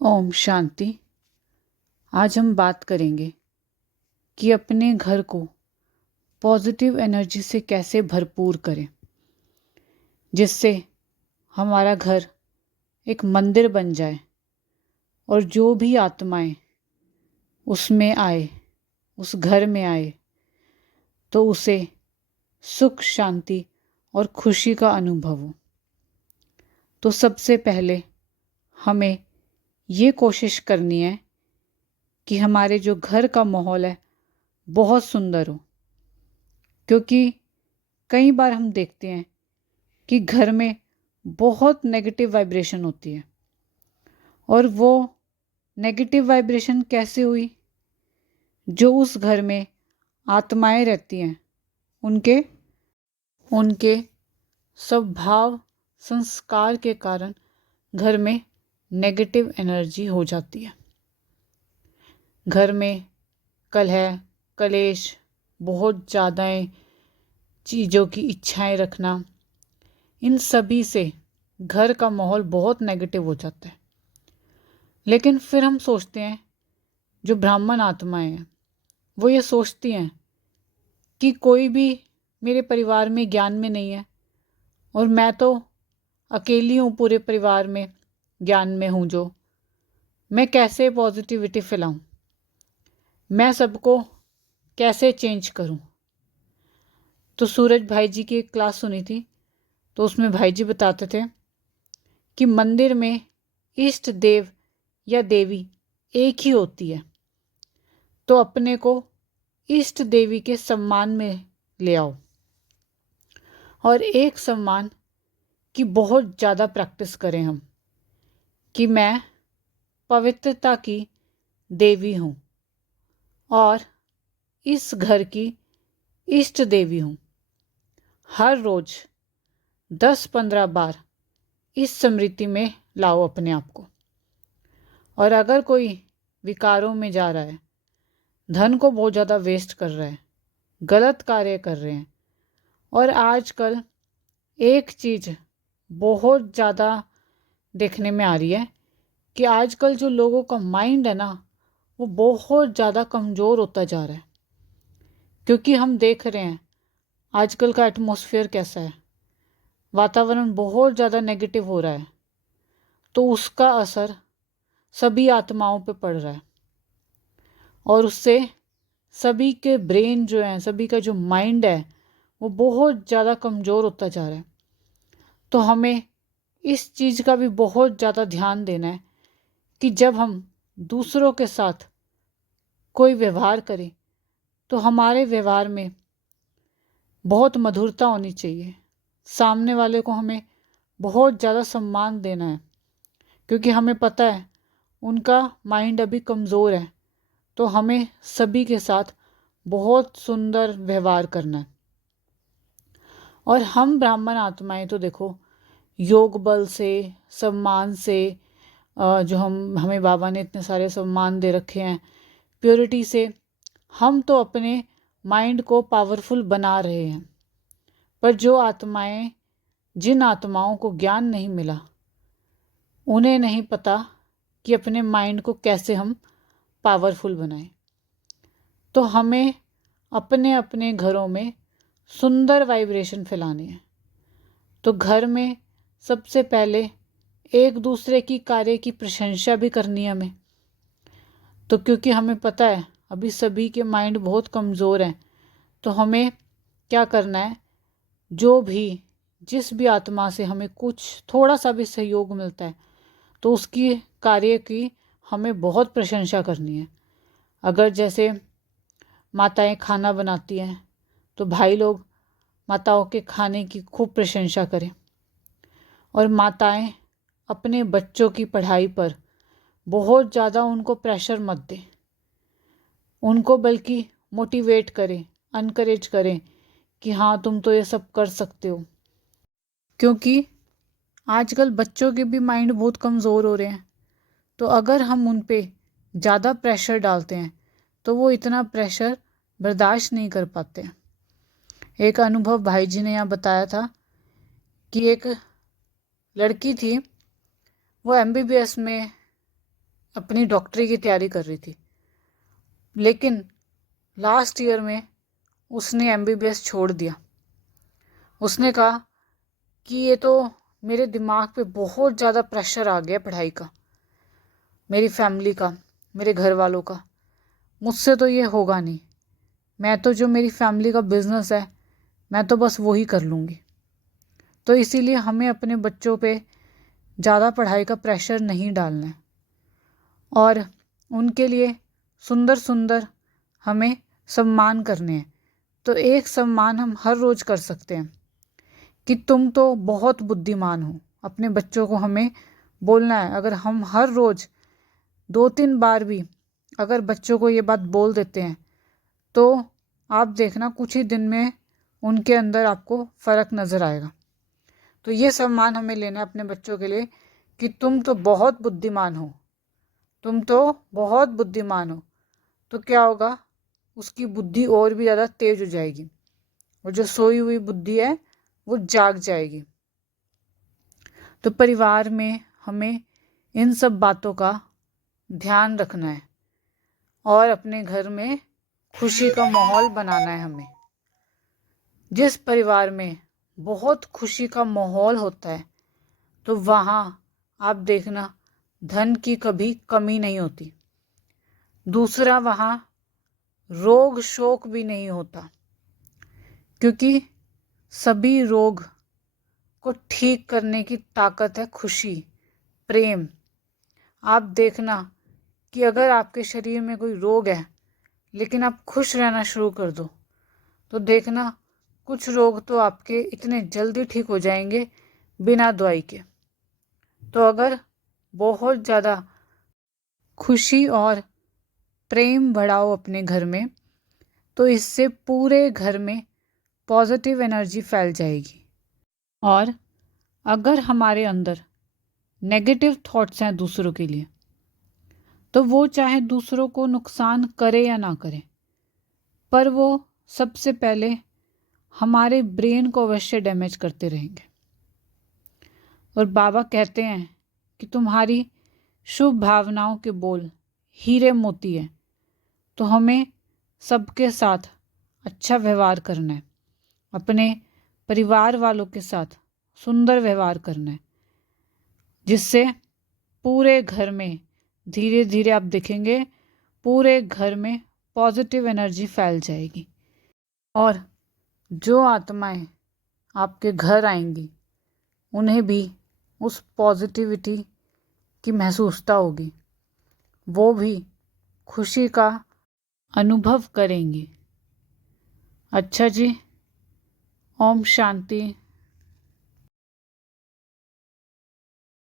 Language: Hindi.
ओम शांति। आज हम बात करेंगे कि अपने घर को पॉजिटिव एनर्जी से कैसे भरपूर करें, जिससे हमारा घर एक मंदिर बन जाए और जो भी आत्माएं उसमें आए, उस घर में आए, तो उसे सुख, शांति और खुशी का अनुभव हो। तो सबसे पहले हमें ये कोशिश करनी है कि हमारे जो घर का माहौल है बहुत सुंदर हो, क्योंकि कई बार हम देखते हैं कि घर में बहुत नेगेटिव वाइब्रेशन होती है। और वो नेगेटिव वाइब्रेशन कैसे हुई? जो उस घर में आत्माएं रहती हैं, उनके उनके स्वभाव संस्कार के कारण घर में नेगेटिव एनर्जी हो जाती है। घर में कलह, कलेश, बहुत ज़्यादा चीज़ों की इच्छाएं रखना, इन सभी से घर का माहौल बहुत नेगेटिव हो जाता है। लेकिन फिर हम सोचते हैं, जो ब्राह्मण आत्माएं हैं वो ये सोचती हैं कि कोई भी मेरे परिवार में ज्ञान में नहीं है और मैं तो अकेली हूँ पूरे परिवार में ज्ञान में हूँ, जो मैं कैसे पॉजिटिविटी फैलाऊँ, मैं सबको कैसे चेंज करूँ। तो सूरज भाई जी की एक क्लास सुनी थी, तो उसमें भाई जी बताते थे कि मंदिर में इष्ट देव या देवी एक ही होती है, तो अपने को इष्ट देवी के सम्मान में ले आओ और एक सम्मान की बहुत ज़्यादा प्रैक्टिस करें हम, कि मैं पवित्रता की देवी हूँ और इस घर की इष्ट देवी हूँ। हर रोज़ 10-15 बार इस स्मृति में लाओ अपने आप को। और अगर कोई विकारों में जा रहा है, धन को बहुत ज़्यादा वेस्ट कर रहा है, गलत कार्य कर रहे हैं, और आजकल एक चीज़ बहुत ज़्यादा देखने में आ रही है कि आजकल जो लोगों का माइंड है ना, वो बहुत ज़्यादा कमज़ोर होता जा रहा है। क्योंकि हम देख रहे हैं आजकल का एटमॉस्फेयर कैसा है, वातावरण बहुत ज़्यादा नेगेटिव हो रहा है, तो उसका असर सभी आत्माओं पे पड़ रहा है और उससे सभी के ब्रेन जो है, सभी का जो माइंड है, वो बहुत ज़्यादा कमज़ोर होता जा रहा है। तो हमें इस चीज़ का भी बहुत ज़्यादा ध्यान देना है कि जब हम दूसरों के साथ कोई व्यवहार करें तो हमारे व्यवहार में बहुत मधुरता होनी चाहिए। सामने वाले को हमें बहुत ज़्यादा सम्मान देना है, क्योंकि हमें पता है उनका माइंड अभी कमज़ोर है, तो हमें सभी के साथ बहुत सुंदर व्यवहार करना है। और हम ब्राह्मण आत्माएं तो देखो, योग बल से, सम्मान से, जो हमें बाबा ने इतने सारे सम्मान दे रखे हैं, प्योरिटी से, हम तो अपने माइंड को पावरफुल बना रहे हैं। पर जो आत्माएं, जिन आत्माओं को ज्ञान नहीं मिला, उन्हें नहीं पता कि अपने माइंड को कैसे हम पावरफुल बनाएं। तो हमें अपने अपने घरों में सुंदर वाइब्रेशन फैलानी है। तो घर में सबसे पहले एक दूसरे की कार्य की प्रशंसा भी करनी है हमें। तो क्योंकि हमें पता है अभी सभी के माइंड बहुत कमज़ोर हैं, तो हमें क्या करना है, जो भी जिस भी आत्मा से हमें कुछ थोड़ा सा भी सहयोग मिलता है, तो उसकी कार्य की हमें बहुत प्रशंसा करनी है। अगर जैसे माताएं खाना बनाती हैं, तो भाई लोग माताओं के खाने की खूब प्रशंसा करें। और माताएं अपने बच्चों की पढ़ाई पर बहुत ज़्यादा उनको प्रेशर मत दें, उनको बल्कि मोटिवेट करें, अनकरेज करें कि हाँ तुम तो ये सब कर सकते हो। क्योंकि आजकल बच्चों के भी माइंड बहुत कमज़ोर हो रहे हैं, तो अगर हम उन पे ज़्यादा प्रेशर डालते हैं तो वो इतना प्रेशर बर्दाश्त नहीं कर पाते हैं। एक अनुभव भाई जी ने यहाँ बताया था कि एक लड़की थी, वो MBBS में अपनी डॉक्टरी की तैयारी कर रही थी, लेकिन लास्ट ईयर में उसने MBBS छोड़ दिया। उसने कहा कि ये तो मेरे दिमाग पे बहुत ज़्यादा प्रेशर आ गया पढ़ाई का, मेरी फैमिली का, मेरे घर वालों का, मुझसे तो ये होगा नहीं। मैं तो जो मेरी फैमिली का बिजनेस है मैं तो बस वही कर लूँगी। तो इसीलिए हमें अपने बच्चों पे ज़्यादा पढ़ाई का प्रेशर नहीं डालना है और उनके लिए सुंदर सुंदर हमें सम्मान करने हैं। तो एक सम्मान हम हर रोज़ कर सकते हैं कि तुम तो बहुत बुद्धिमान हो। अपने बच्चों को हमें बोलना है। अगर हम हर रोज़ 2-3 बार भी अगर बच्चों को ये बात बोल देते हैं तो आप देखना कुछ ही दिन में उनके अंदर आपको फ़र्क नज़र आएगा। तो ये सम्मान हमें लेना है अपने बच्चों के लिए कि तुम तो बहुत बुद्धिमान हो, तुम तो बहुत बुद्धिमान हो। तो क्या होगा, उसकी बुद्धि और भी ज़्यादा तेज हो जाएगी और जो सोई हुई बुद्धि है वो जाग जाएगी। तो परिवार में हमें इन सब बातों का ध्यान रखना है और अपने घर में खुशी का माहौल बनाना है हमें। जिस परिवार में बहुत खुशी का माहौल होता है तो वहाँ आप देखना धन की कभी कमी नहीं होती। दूसरा, वहाँ रोग शोक भी नहीं होता, क्योंकि सभी रोग को ठीक करने की ताकत है खुशी, प्रेम। आप देखना कि अगर आपके शरीर में कोई रोग है लेकिन आप खुश रहना शुरू कर दो तो देखना कुछ रोग तो आपके इतने जल्दी ठीक हो जाएंगे बिना दवाई के। तो अगर बहुत ज़्यादा खुशी और प्रेम बढ़ाओ अपने घर में तो इससे पूरे घर में पॉजिटिव एनर्जी फैल जाएगी। और अगर हमारे अंदर नेगेटिव थॉट्स हैं दूसरों के लिए तो वो चाहे दूसरों को नुकसान करे या ना करे, पर वो सबसे पहले हमारे ब्रेन को अवश्य डैमेज करते रहेंगे। और बाबा कहते हैं कि तुम्हारी शुभ भावनाओं के बोल हीरे मोती हैं। तो हमें सबके साथ अच्छा व्यवहार करना है, अपने परिवार वालों के साथ सुंदर व्यवहार करना है, जिससे पूरे घर में धीरे धीरे आप देखेंगे पूरे घर में पॉजिटिव एनर्जी फैल जाएगी। और जो आत्माएं आपके घर आएंगी उन्हें भी उस पॉजिटिविटी की महसूसता होगी, वो भी खुशी का अनुभव करेंगी। अच्छा जी, ओम शांति।